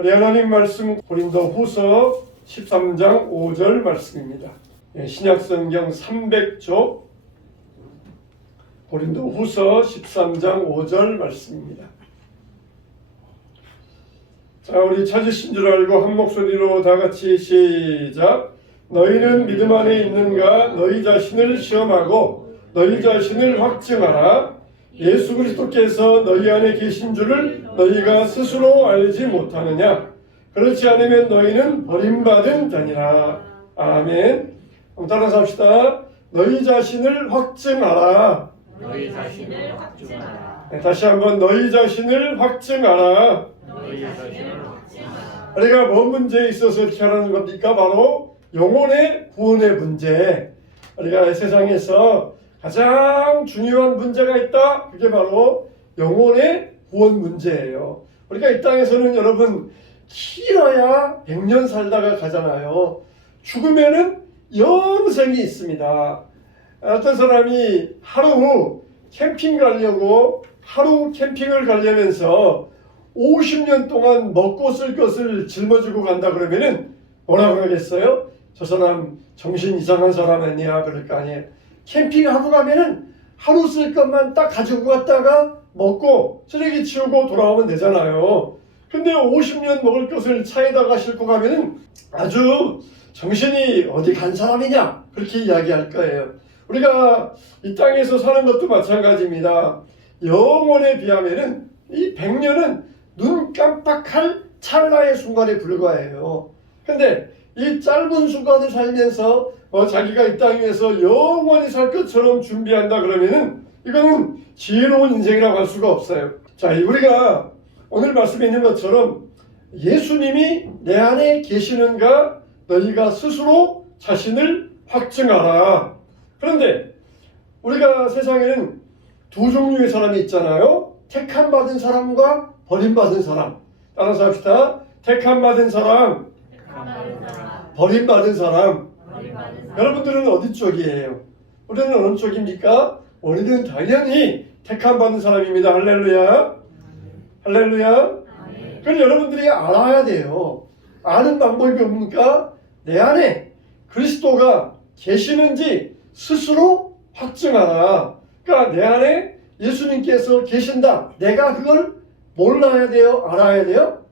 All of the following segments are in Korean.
우리 하나님 말씀 고린도후서 13장 5절 말씀입니다. 신약성경 300쪽 고린도후서 13장 5절 말씀입니다. 자, 우리 찾으신 줄 알고 한 목소리로 다 같이 시작. 너희는 믿음 안에 있는가? 너희 자신을 시험하고 너희 자신을 확증하라. 예수 그리스도께서 너희 안에 계신 줄을 너희가 스스로 알지 못하느냐? 그렇지 않으면 너희는 버림받은 자니라. 아멘. 한번 따라서 합시다. 너희 자신을 확증하라. 너희 자신을 확증하라. 네, 다시 한번 너희 자신을 확증하라. 너희 자신을 확증하라. 우리가 뭔 문제에 있어서 이렇게 하라는 겁니까? 바로 영혼의 구원의 문제. 우리가 세상에서 가장 중요한 문제가 있다. 그게 바로 영혼의 구원 문제예요. 우리가 이 땅에서는 여러분 길어야 100년 살다가 가잖아요. 죽으면은 영생이 있습니다. 어떤 사람이 하루 캠핑 가려고 하루 캠핑을 가려면서 50년 동안 먹고 쓸 것을 짊어지고 간다 그러면은 뭐라고 하겠어요? 저 사람 정신 이상한 사람 아니야? 그럴 거 아니에요. 캠핑하고 가면은 하루 쓸 것만 딱 가지고 갔다가 먹고 쓰레기 치우고 돌아오면 되잖아요. 근데 50년 먹을 것을 차에다가 싣고 가면은 아주 정신이 어디 간 사람이냐? 그렇게 이야기할 거예요. 우리가 이 땅에서 사는 것도 마찬가지입니다. 영혼에 비하면은 이 100년은 눈 깜빡할 찰나의 순간에 불과해요. 근데 이 짧은 순간을 살면서 자기가 이 땅 위에서 영원히 살 것처럼 준비한다 그러면은 이거는 지혜로운 인생이라고 할 수가 없어요. 자, 우리가 오늘 말씀에 있는 것처럼 예수님이 내 안에 계시는가 너희가 스스로 자신을 확증하라. 그런데 우리가 세상에는 두 종류의 사람이 있잖아요. 택함 받은 사람과 버림받은 사람. 따라서 합시다. 택함 받은 사람, 버림받은 사람. 여러분들은 어디 쪽이에요? 우리는 어느 쪽입니까? 우리는 당연히 택함 받은 사람입니다. 할렐루야. 할렐루야. 그럼 여러분들이 알아야 돼요. 아는 방법이 뭡니까? 내 안에 그리스도가 계시는지 스스로 확증하라. 그러니까 내 안에 예수님께서 계신다. 내가 그걸 몰라야 돼요? 알아야 돼요?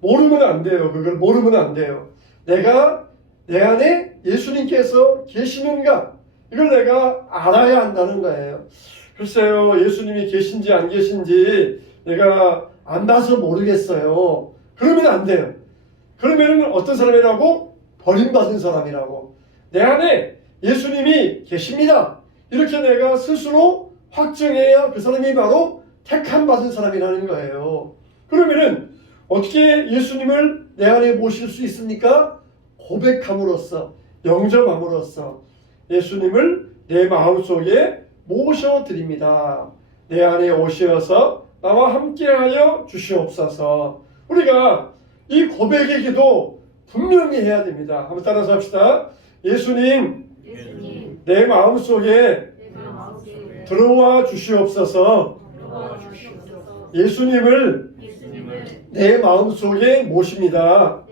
모르면 안 돼요. 그걸 모르면 안 돼요. 내가 내 안에 예수님께서 계시는가? 이걸 내가 알아야 한다는 거예요. 글쎄요, 예수님이 계신지 안 계신지 내가 안 봐서 모르겠어요. 그러면 안 돼요. 그러면 어떤 사람이라고? 버림받은 사람이라고. 내 안에 예수님이 계십니다. 이렇게 내가 스스로 확증해야 그 사람이 바로 택함 받은 사람이라는 거예요. 그러면은 어떻게 예수님을 내 안에 모실 수 있습니까? 고백함으로써, 영접함으로써 예수님을 내 마음속에 모셔드립니다. 내 안에 오셔서 나와 함께하여 주시옵소서. 우리가 이 고백의 기도 분명히 해야 됩니다. 한번 따라서 합시다. 예수님, 내 마음속에 들어와 주시옵소서. 예수님을 내 마음속에 모십니다.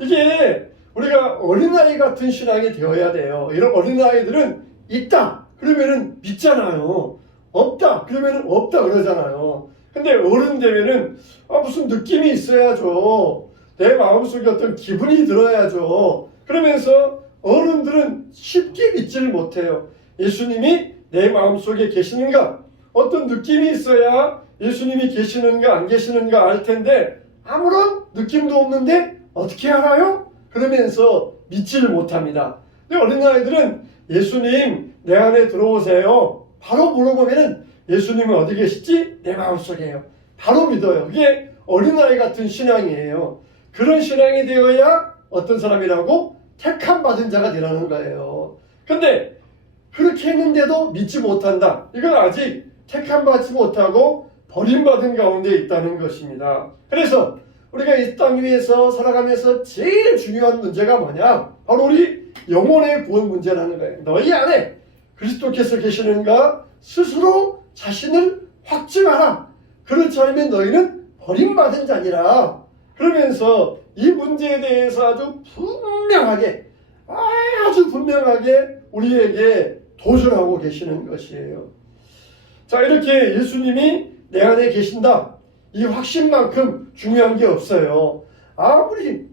이게 우리가 어린아이 같은 신앙이 되어야 돼요. 이런 어린아이들은 있다 그러면은 믿잖아요. 없다 그러면은 없다 그러잖아요. 근데 어른 되면은 무슨 느낌이 있어야죠. 내 마음속에 어떤 기분이 들어야죠. 그러면서 어른들은 쉽게 믿지를 못해요. 예수님이 내 마음속에 계시는가? 어떤 느낌이 있어야 예수님이 계시는가 안 계시는가 알 텐데 아무런 느낌도 없는데 어떻게 알아요? 그러면서 믿지를 못합니다. 근데 어린아이들은 예수님 내 안에 들어오세요. 바로 물어보면은 예수님은 어디 계시지? 내 마음속에요. 바로 믿어요. 그게 어린아이 같은 신앙이에요. 그런 신앙이 되어야 어떤 사람이라고? 택함 받은 자가 되라는 거예요. 근데 그렇게 했는데도 믿지 못한다. 이건 아직 택함 받지 못하고 버림받은 가운데 있다는 것입니다. 그래서 우리가 이 땅 위에서 살아가면서 제일 중요한 문제가 뭐냐? 바로 우리 영혼의 구원 문제라는 거예요. 너희 안에 그리스도께서 계시는가? 스스로 자신을 확증하라. 그렇지 않으면 너희는 버림받은 자니라. 그러면서 이 문제에 대해서 아주 분명하게 우리에게 도전하고 계시는 것이에요. 자, 이렇게 예수님이 내 안에 계신다, 이 확신만큼 중요한 게 없어요. 아무리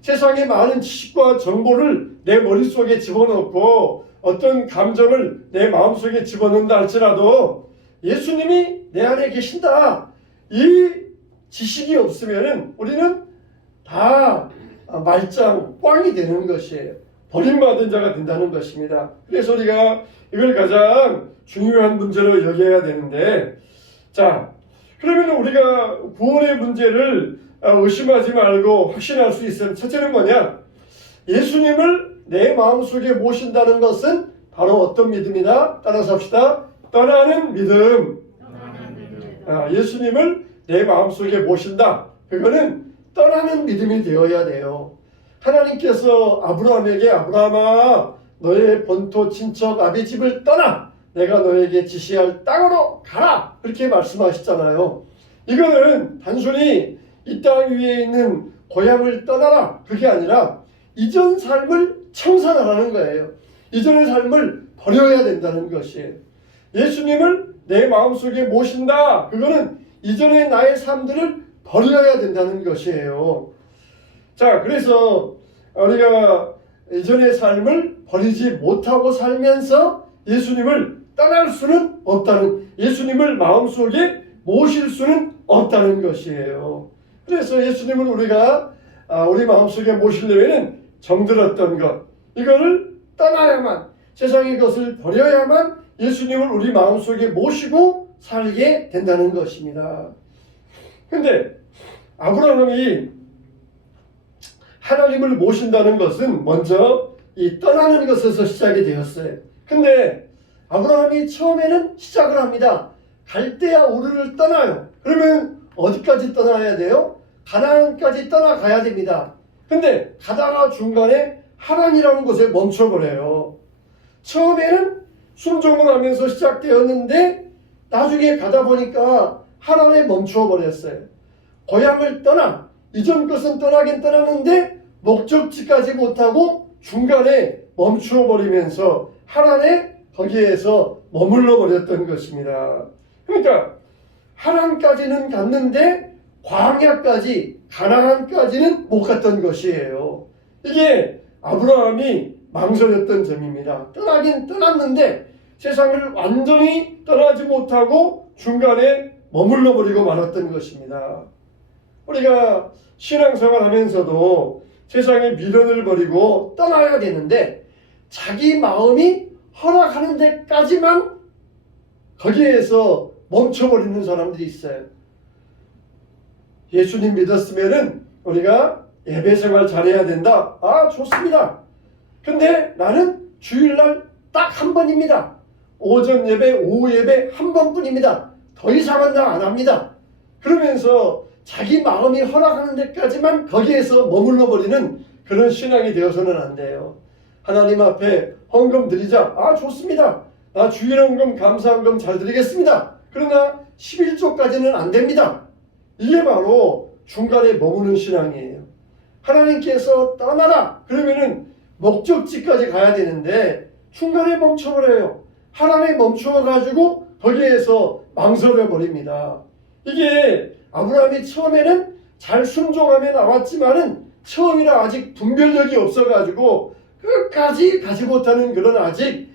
세상의 많은 지식과 정보를 내 머릿속에 집어넣고 어떤 감정을 내 마음속에 집어넣는다 할지라도 예수님이 내 안에 계신다, 이 지식이 없으면 우리는 다 말짱 꽝이 되는 것이에요. 버림받은 자가 된다는 것입니다. 그래서 우리가 이걸 가장 중요한 문제로 여겨야 되는데, 자, 그러면 우리가 구원의 문제를 의심하지 말고 확신할 수 있으면, 첫째는 뭐냐? 예수님을 내 마음속에 모신다는 것은 바로 어떤 믿음이다? 따라서 합시다. 떠나는 믿음. 예수님을 내 마음속에 모신다, 그거는 떠나는 믿음이 되어야 돼요. 하나님께서 아브라함에게 아브라함아, 너의 본토 친척 아비 집을 떠나 내가 너에게 지시할 땅으로 가라, 그렇게 말씀하셨잖아요. 이거는 단순히 이 땅 위에 있는 고향을 떠나라, 그게 아니라 이전 삶을 청산하라는 거예요. 이전의 삶을 버려야 된다는 것이에요. 예수님을 내 마음속에 모신다, 그거는 이전의 나의 삶들을 버려야 된다는 것이에요. 자, 그래서 우리가 이전의 삶을 버리지 못하고 살면서 예수님을 떠날 수는 없다는, 예수님을 마음속에 모실 수는 없다는 것이에요. 그래서 예수님을 우리가 우리 마음속에 모시려면 정들었던 것, 이거를 떠나야만, 세상의 것을 버려야만 예수님을 우리 마음속에 모시고 살게 된다는 것입니다. 근데 아브라함이 하나님을 모신다는 것은 먼저 이 떠나는 것에서 시작이 되었어요. 근데 아브라함이 처음에는 시작을 합니다. 갈대아 우르를 떠나요. 그러면 어디까지 떠나야 돼요? 가나안까지 떠나가야 됩니다. 근데 가다가 중간에 하란이라는 곳에 멈춰버려요. 처음에는 순종을 하면서 시작되었는데 나중에 가다 보니까 하란에 멈춰버렸어요. 고향을 떠나, 이전 것은 떠나긴 떠났는데 목적지까지 못하고 중간에 멈춰버리면서 하란에 거기에서 머물러 버렸던 것입니다. 그러니까 하란까지는 갔는데 광야까지, 가나안까지는 못 갔던 것이에요. 이게 아브라함이 망설였던 점입니다. 떠나긴 떠났는데 세상을 완전히 떠나지 못하고 중간에 머물러 버리고 말았던 것입니다. 우리가 신앙생활 하면서도 세상의 미련을 버리고 떠나야 되는데 자기 마음이 허락하는 데까지만 거기에서 멈춰버리는 사람들이 있어요. 예수님 믿었으면은 우리가 예배생활 잘해야 된다. 아, 좋습니다. 근데 나는 주일날 딱 한 번입니다. 오전 예배, 오후 예배 한 번뿐입니다. 더 이상은 나 안 합니다. 그러면서 자기 마음이 허락하는 데까지만 거기에서 머물러 버리는 그런 신앙이 되어서는 안 돼요. 하나님 앞에 헌금 드리자. 아, 좋습니다. 나 주일 헌금, 감사 헌금 잘 드리겠습니다. 그러나 11조까지는 안 됩니다. 이게 바로 중간에 머무는 신앙이에요. 하나님께서 떠나라 그러면은 목적지까지 가야 되는데 중간에 멈춰버려요. 하나님에 멈춰가지고 거기에서 망설여 버립니다. 이게 아브라함이 처음에는 잘 순종하며 나왔지만은 처음이라 아직 분별력이 없어가지고 끝까지 가지 못하는 그런 아직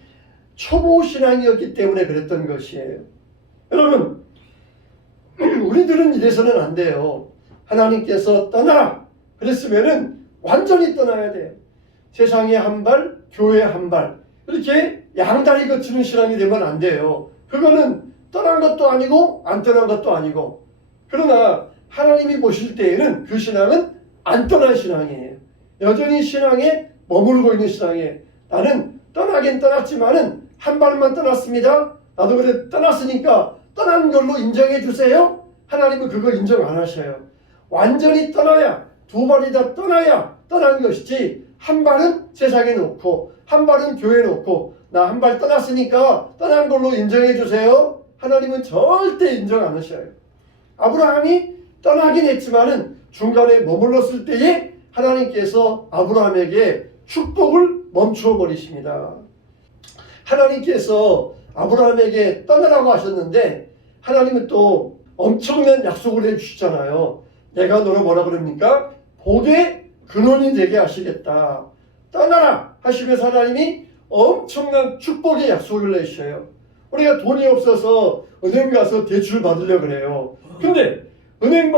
초보 신앙이었기 때문에 그랬던 것이에요. 여러분, 우리들은 이래서는 안 돼요. 하나님께서 떠나라 그랬으면은 완전히 떠나야 돼요. 세상에 한 발, 교회에 한 발, 이렇게 양다리 거치는 신앙이 되면 안 돼요. 그거는 떠난 것도 아니고 안 떠난 것도 아니고, 그러나 하나님이 보실 때에는 그 신앙은 안 떠난 신앙이에요. 여전히 신앙에 머물고 있는 신앙이에요. 나는 떠나긴 떠났지만은 한 발만 떠났습니다. 나도 그래 떠났으니까 떠난 걸로 인정해 주세요. 하나님은 그거 인정 안 하셔요. 완전히 떠나야, 두 발이 다 떠나야 떠난 것이지, 한 발은 세상에 놓고 한 발은 교회에 놓고 나 한 발 떠났으니까 떠난 걸로 인정해 주세요. 하나님은 절대 인정 안 하셔요. 아브라함이 떠나긴 했지만은 중간에 머물렀을 때에 하나님께서 아브라함에게 축복을 멈추어 버리십니다. 하나님께서 아브라함에게 떠나라고 하셨는데 하나님은 또 엄청난 약속을 해주시잖아요. 내가 너를 뭐라 그럽니까? 복의 근원이 되게 하시겠다. 떠나라 하시면서 하나님이 엄청난 축복의 약속을 내주셔요. 우리가 돈이 없어서 은행 가서 대출 받으려고 그래요. 근데 은행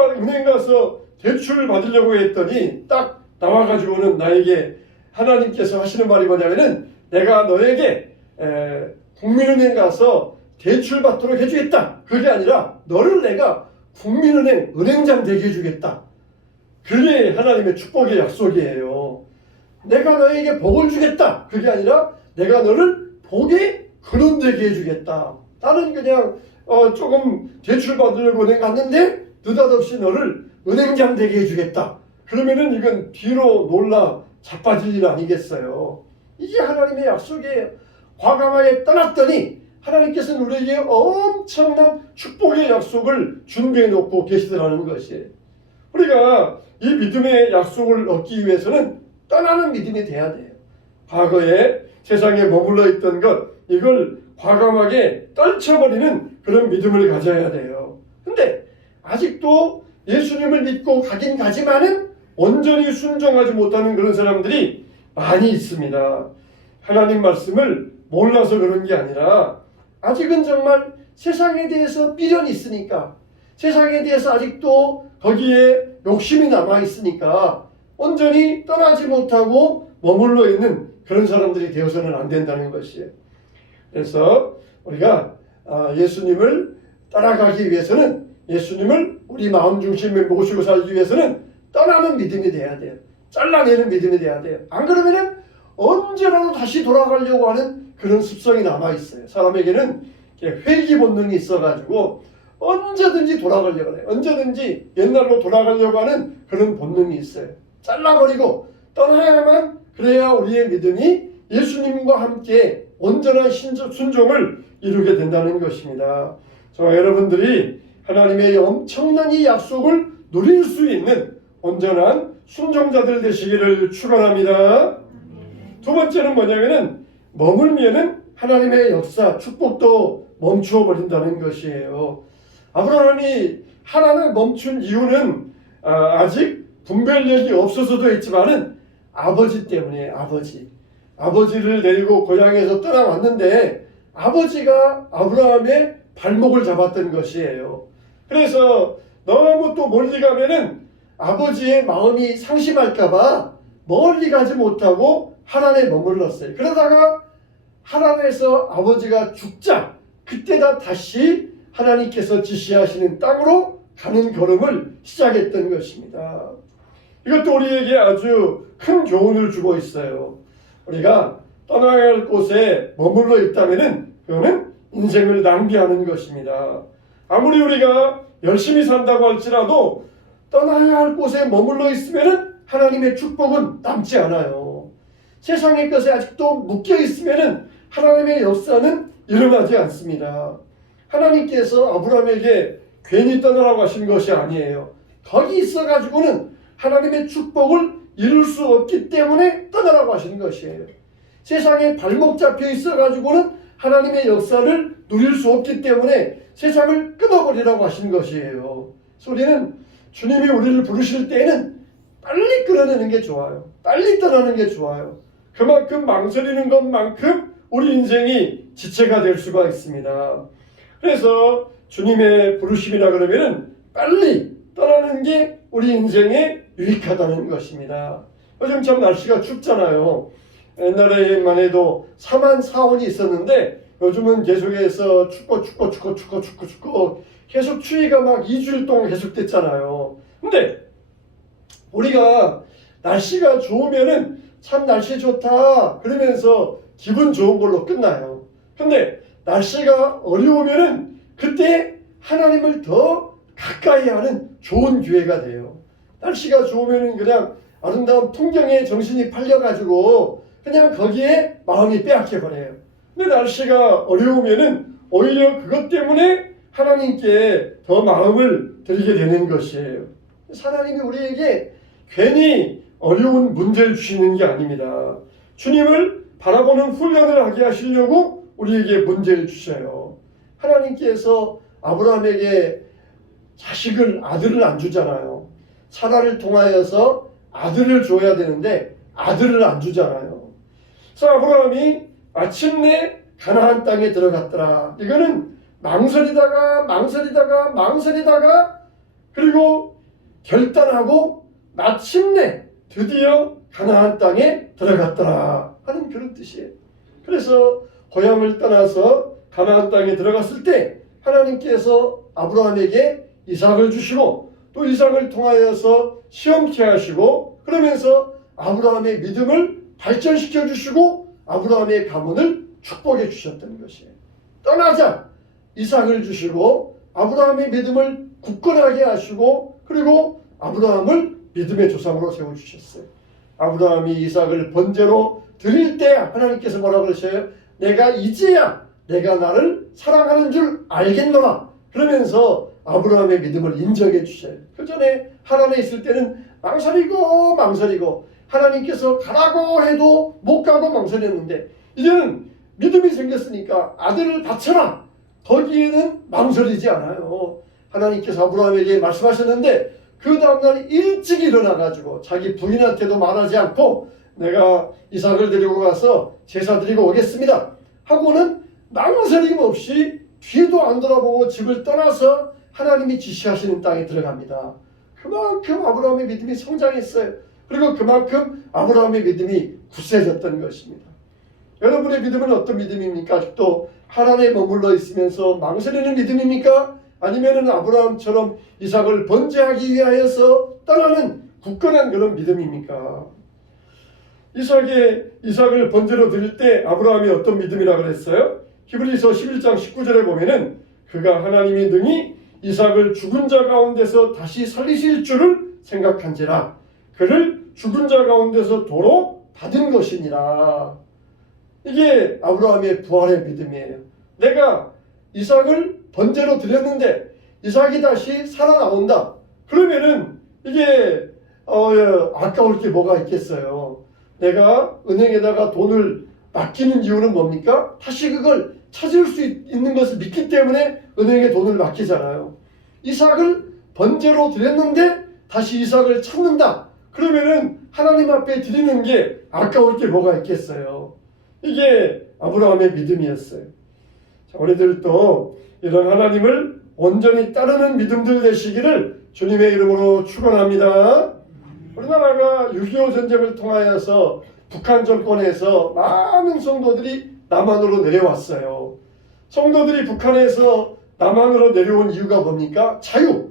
가서 대출 받으려고 했더니 딱 나와가지고는 나에게 하나님께서 하시는 말이 뭐냐면은 내가 너에게 국민은행 가서 대출 받도록 해주겠다. 그게 아니라 너를 내가 국민은행 은행장 되게 해주겠다. 그게 하나님의 축복의 약속이에요. 내가 너에게 복을 주겠다. 그게 아니라 내가 너를 복의 근원 되게 해주겠다. 나는 그냥 조금 대출 받으려고 은행 갔는데 느닷없이 너를 은행장 되게 해주겠다. 그러면은 이건 뒤로 놀라 자빠질 일 아니겠어요. 이게 하나님의 약속이에요. 과감하게 떠났더니 하나님께서는 우리에게 엄청난 축복의 약속을 준비해 놓고 계시더라는 것이에요. 우리가 이 믿음의 약속을 얻기 위해서는 떠나는 믿음이 돼야 돼요. 과거에 세상에 머물러 있던 것 이걸 과감하게 떨쳐버리는 그런 믿음을 가져야 돼요. 근데 아직도 예수님을 믿고 가긴 가지만은 온전히 순종하지 못하는 그런 사람들이 많이 있습니다. 하나님 말씀을 몰라서 그런 게 아니라 아직은 정말 세상에 대해서 미련이 있으니까 세상에 대해서 아직도 거기에 욕심이 남아 있으니까 온전히 떠나지 못하고 머물러 있는 그런 사람들이 되어서는 안 된다는 것이에요. 그래서 우리가 예수님을 따라가기 위해서는 예수님을 우리 마음 중심에 모시고 살기 위해서는 떠나는 믿음이 돼야 돼요. 잘라내는 믿음이 돼야 돼요. 안 그러면은 언제라도 다시 돌아가려고 하는 그런 습성이 남아 있어요. 사람에게는 회귀 본능이 있어가지고 언제든지 돌아가려고 해요. 언제든지 옛날로 돌아가려고 하는 그런 본능이 있어요. 잘라버리고 떠나야만 그래야 우리의 믿음이 예수님과 함께 온전한 순종을 이루게 된다는 것입니다. 저와 여러분들이 하나님의 엄청난 이 약속을 누릴 수 있는 온전한 순종자들 되시기를 축원합니다. 두 번째는 뭐냐면은 머물면은 하나님의 역사, 축복도 멈추어 버린다는 것이에요. 아브라함이 하나를 멈춘 이유는 아직 분별력이 없어서도 있지만은 아버지 때문에 아버지를 데리고 고향에서 떠나왔는데 아버지가 아브라함의 발목을 잡았던 것이에요. 그래서 너무 또 멀리 가면은 아버지의 마음이 상심할까봐 멀리 가지 못하고 하란에 머물렀어요. 그러다가 하란에서 아버지가 죽자 그때가 다시 하나님께서 지시하시는 땅으로 가는 걸음을 시작했던 것입니다. 이것도 우리에게 아주 큰 교훈을 주고 있어요. 우리가 떠나야 할 곳에 머물러 있다면은 그거는 인생을 낭비하는 것입니다. 아무리 우리가 열심히 산다고 할지라도 떠나야 할 곳에 머물러 있으면은 하나님의 축복은 남지 않아요. 세상의 것에 아직도 묶여 있으면은 하나님의 역사는 일어나지 않습니다. 하나님께서 아브라함에게 괜히 떠나라고 하신 것이 아니에요. 거기 있어가지고는 하나님의 축복을 이룰 수 없기 때문에 떠나라고 하신 것이에요. 세상에 발목 잡혀 있어가지고는 하나님의 역사를 누릴 수 없기 때문에 세상을 끊어버리라고 하신 것이에요. 그래서 우리는 주님이 우리를 부르실 때에는 빨리 끌어내는 게 좋아요. 빨리 떠나는 게 좋아요. 그만큼 망설이는 것만큼 우리 인생이 지체가 될 수가 있습니다. 그래서 주님의 부르심이라 그러면은 빨리 떠나는 게 우리 인생에 유익하다는 것입니다. 요즘 참 날씨가 춥잖아요. 옛날에만 해도 3한 4온이 있었는데 요즘은 계속해서 춥고 계속 추위가 막 2주일 동안 계속됐잖아요. 근데 우리가 날씨가 좋으면은 참 날씨 좋다 그러면서 기분 좋은 걸로 끝나요. 근데 날씨가 어려우면은 그때 하나님을 더 가까이 하는 좋은 기회가 돼요. 날씨가 좋으면은 그냥 아름다운 풍경에 정신이 팔려가지고 그냥 거기에 마음이 빼앗겨 버려요. 근데 날씨가 어려우면은 오히려 그것 때문에 하나님께 더 마음을 드리게 되는 것이에요. 하나님이 우리에게 괜히 어려운 문제를 주시는 게 아닙니다. 주님을 바라보는 훈련을 하게 하시려고 우리에게 문제를 주셔요. 하나님께서 아브라함에게 아들을 안 주잖아요. 사라를 통하여서 아들을 줘야 되는데 아들을 안 주잖아요. 그래서 아브라함이 마침내 가나안 땅에 들어갔더라. 이거는 망설이다가 그리고 결단하고 마침내 드디어 가나안 땅에 들어갔더라 하는 그런 뜻이에요. 그래서 고향을 떠나서 가나안 땅에 들어갔을 때 하나님께서 아브라함에게 이삭을 주시고 또 이삭을 통하여서 시험케 하시고 그러면서 아브라함의 믿음을 발전시켜 주시고 아브라함의 가문을 축복해 주셨던 것이에요. 떠나자 이삭을 주시고 아브라함의 믿음을 굳건하게 하시고 그리고 아브라함을 믿음의 조상으로 세워주셨어요. 아브라함이 이삭을 번제로 드릴 때 하나님께서 뭐라고 그러셔요? 내가 이제야 내가 나를 사랑하는 줄 알겠노라. 그러면서 아브라함의 믿음을 인정해 주셔요. 그 전에 하란에 있을 때는 망설이고 하나님께서 가라고 해도 못 가고 망설였는데 이제는 믿음이 생겼으니까 아들을 바쳐라. 거기에는 망설이지 않아요. 하나님께서 아브라함에게 말씀하셨는데 그 다음날 일찍 일어나가지고 자기 부인한테도 말하지 않고 내가 이삭을 데리고 가서 제사 드리고 오겠습니다 하고는 망설임 없이 뒤도 안 돌아보고 집을 떠나서 하나님이 지시하시는 땅에 들어갑니다. 그만큼 아브라함의 믿음이 성장했어요. 그리고 그만큼 아브라함의 믿음이 굳세졌던 것입니다. 여러분의 믿음은 어떤 믿음입니까? 아직도 하란에 머물러 있으면서 망설이는 믿음입니까? 아니면은 아브라함처럼 이삭을 번제하기 위하여서 떠나는 굳건한 그런 믿음입니까? 이삭을 번제로 드릴 때 아브라함이 어떤 믿음이라 그랬어요? 히브리서 11장 19절에 보면은 그가 하나님이 능히 이삭을 죽은 자 가운데서 다시 살리실 줄을 생각한지라 그를 죽은 자 가운데서 도로 받은 것이니라. 이게 아브라함의 부활의 믿음이에요. 내가 이삭을 번제로 드렸는데 이삭이 다시 살아나온다. 그러면은 이게 아까울 게 뭐가 있겠어요. 내가 은행에다가 돈을 맡기는 이유는 뭡니까? 다시 그걸 찾을 수 있는 것을 믿기 때문에 은행에 돈을 맡기잖아요. 이삭을 번제로 드렸는데 다시 이삭을 찾는다. 그러면은 하나님 앞에 드리는 게 아까울 게 뭐가 있겠어요. 이게 아브라함의 믿음이었어요. 자, 우리들도 이런 하나님을 온전히 따르는 믿음들 되시기를 주님의 이름으로 축원합니다. 우리나라가 6.25 전쟁을 통하여서 북한 정권에서 많은 성도들이 남한으로 내려왔어요. 성도들이 북한에서 남한으로 내려온 이유가 뭡니까? 자유.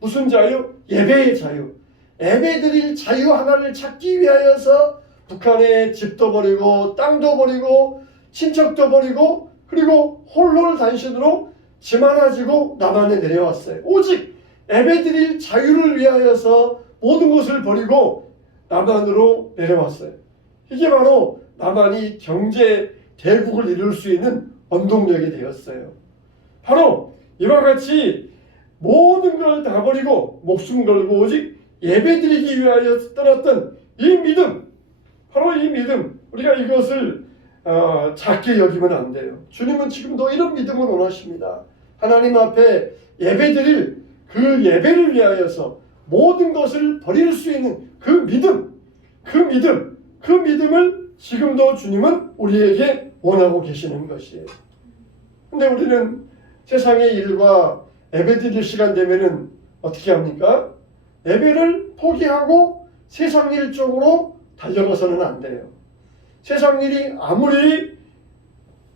무슨 자유? 예배의 자유. 예배드릴 자유 하나를 찾기 위하여서 북한에 집도 버리고 땅도 버리고 친척도 버리고 그리고 홀로단신으로 짐 하나 지고 남한에 내려왔어요. 오직 예배드릴 자유를 위하여서 모든 것을 버리고 남한으로 내려왔어요. 이게 바로 남한이 경제 대국을 이룰 수 있는 원동력이 되었어요. 바로 이와 같이 모든 걸 다 버리고 목숨 걸고 오직 예배드리기 위하여 떠났던 이 믿음, 바로 이 믿음, 우리가 이것을 작게 여기면 안 돼요. 주님은 지금도 이런 믿음을 원하십니다. 하나님 앞에 예배드릴 그 예배를 위하여서 모든 것을 버릴 수 있는 그 믿음을 지금도 주님은 우리에게 원하고 계시는 것이에요. 근데 우리는 세상의 일과 예배드릴 시간 되면은 어떻게 합니까? 예배를 포기하고 세상 일 쪽으로 달려가서는 안 돼요. 세상 일이 아무리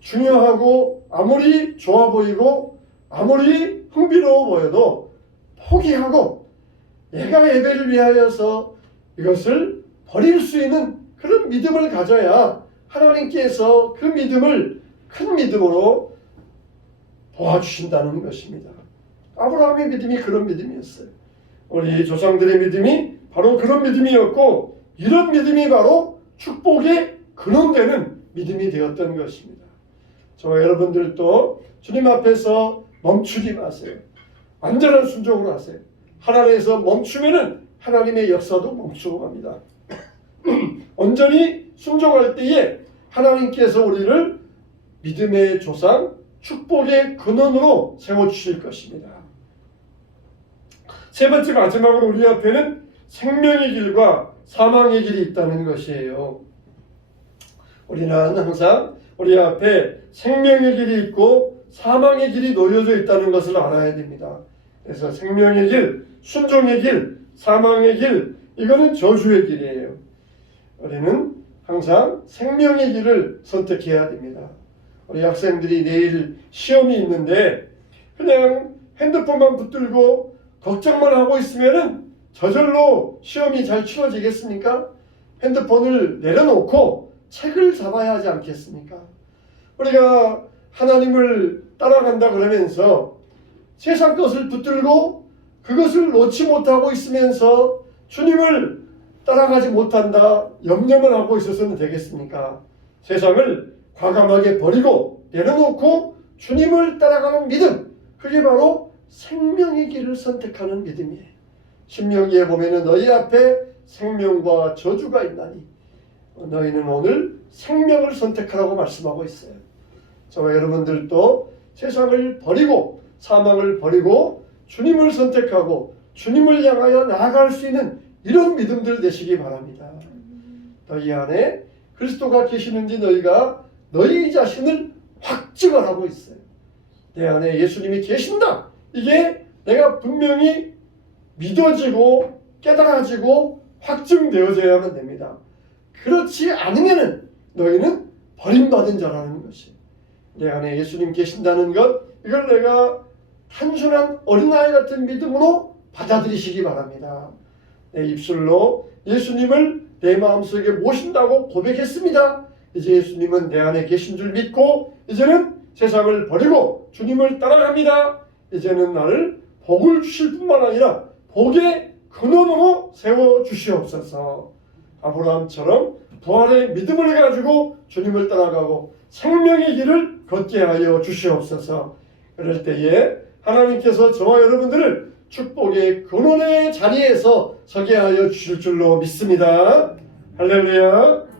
중요하고 아무리 좋아 보이고 아무리 흥미로워 보여도 포기하고 내가 예배를 위하여서 이것을 버릴 수 있는 그런 믿음을 가져야 하나님께서 그 믿음을 큰 믿음으로 도와주신다는 것입니다. 아브라함의 믿음이 그런 믿음이었어요. 우리 조상들의 믿음이 바로 그런 믿음이었고 이런 믿음이 바로 축복의 근원되는 믿음이 되었던 것입니다. 저와 여러분들도 주님 앞에서 멈추지 마세요. 완전한 순종으로 하세요. 하나님에서 멈추면은 하나님의 역사도 멈추고 갑니다. 온전히 순종할 때에 하나님께서 우리를 믿음의 조상, 축복의 근원으로 세워주실 것입니다. 세 번째 마지막으로 우리 앞에는 생명의 길과 사망의 길이 있다는 것이에요. 우리는 항상 우리 앞에 생명의 길이 있고 사망의 길이 놓여져 있다는 것을 알아야 됩니다. 그래서 생명의 길, 순종의 길, 사망의 길, 이거는 저주의 길이에요. 우리는 항상 생명의 길을 선택해야 됩니다. 우리 학생들이 내일 시험이 있는데 그냥 핸드폰만 붙들고 걱정만 하고 있으면은 저절로 시험이 잘 치러지겠습니까? 핸드폰을 내려놓고 책을 잡아야 하지 않겠습니까? 우리가 하나님을 따라간다 그러면서 세상 것을 붙들고 그것을 놓지 못하고 있으면서 주님을 따라가지 못한다 염려만 하고 있어서는 되겠습니까? 세상을 과감하게 버리고 내려놓고 주님을 따라가는 믿음, 그게 바로 생명의 길을 선택하는 믿음이에요. 신명기에 보면은 너희 앞에 생명과 저주가 있나니 너희는 오늘 생명을 선택하라고 말씀하고 있어요. 저와 여러분들도 세상을 버리고 사망을 버리고 주님을 선택하고 주님을 향하여 나아갈 수 있는 이런 믿음들 되시기 바랍니다. 너희 안에 그리스도가 계시는지 너희가 너희 자신을 확증을 하고 있어요. 내 안에 예수님이 계신다. 이게 내가 분명히 믿어지고 깨달아지고 확증되어져야만 됩니다. 그렇지 않으면은 너희는 버림받은 자라는 것이. 내 안에 예수님 계신다는 것, 이걸 내가 단순한 어린아이 같은 믿음으로 받아들이시기 바랍니다. 내 입술로 예수님을 내 마음속에 모신다고 고백했습니다. 이제 예수님은 내 안에 계신 줄 믿고 이제는 세상을 버리고 주님을 따라갑니다. 이제는 나를 복을 주실 뿐만 아니라 복의 근원으로 세워주시옵소서. 아브라함처럼 부활의 믿음을 가지고 주님을 따라가고 생명의 길을 걷게 하여 주시옵소서. 그럴 때에 하나님께서 저와 여러분들을 축복의 근원의 자리에서 서게 하여 주실 줄로 믿습니다. 할렐루야.